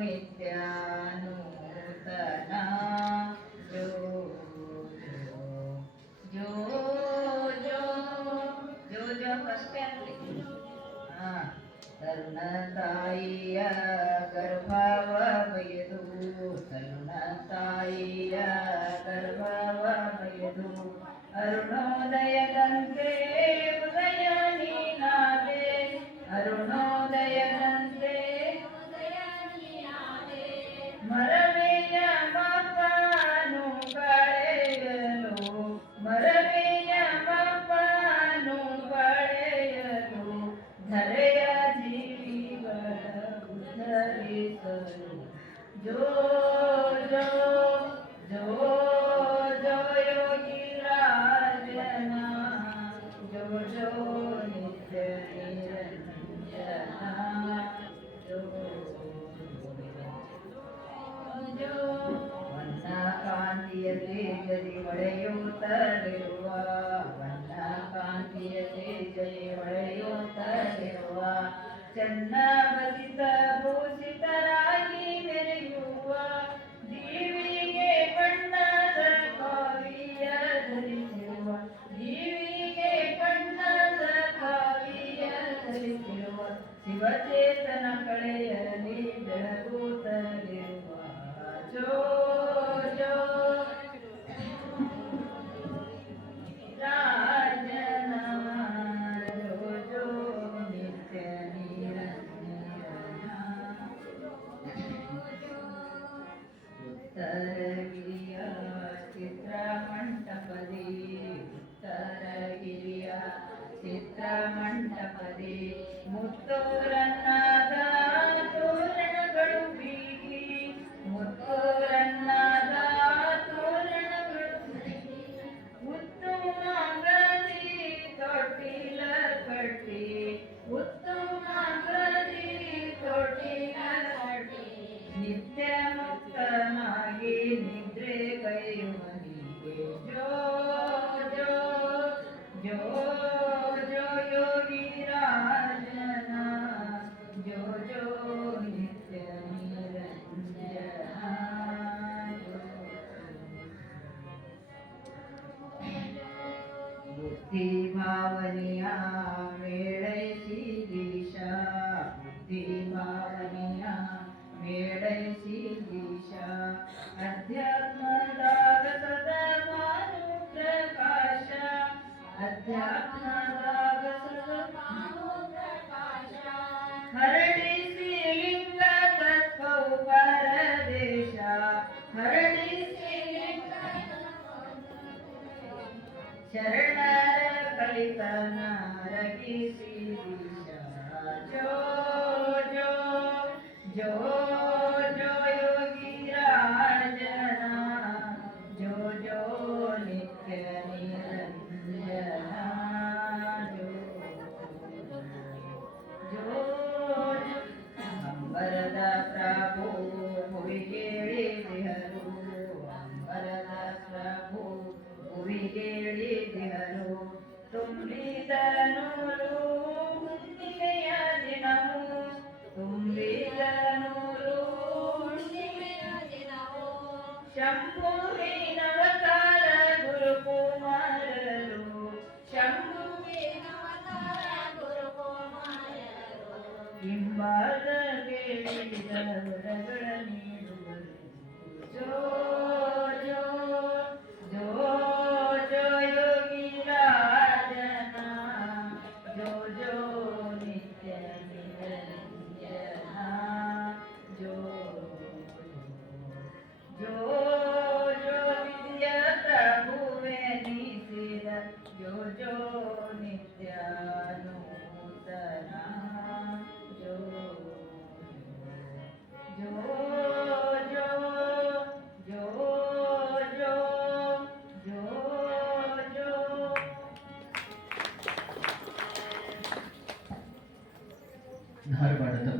नित्यानूतना जो जो जो जो जो फ़र्स्ट पे हाँ ಕರುಣತಾಯಿಯ ಗರ್ಭಾವ ಬಯದು ಕರುಣತಾಯಿಯ ಶಿವಚೇತನ ಕಳೆಯಲಿ ಬೆಳಗು ತರಲಿರುವ ಜೋ ಜೋ Uh... म्हणता मध्ये मुक्तोरांना ಕಾವಲೇ ಕೇಳಿದೆಯರು ತುಂಬಿದನೂರು ಹುಣ್ಣಿಮೆಯ ದಿನವು ತುಂಬಿದನೂರು ಹುಣ್ಣಿಮೆಯ ದಿನವು ಶಂಭುವಿನವತಾರ ಗುರುಕುಮಾರರು ಶಂಭುವಿನವತಾರ ಗುರುಕುಮಾರರು ಹಿಂಬಾದ ಕೇಳಿದ ವರಗಳ ನೀಡುವರು ಜೋ हर बढ़त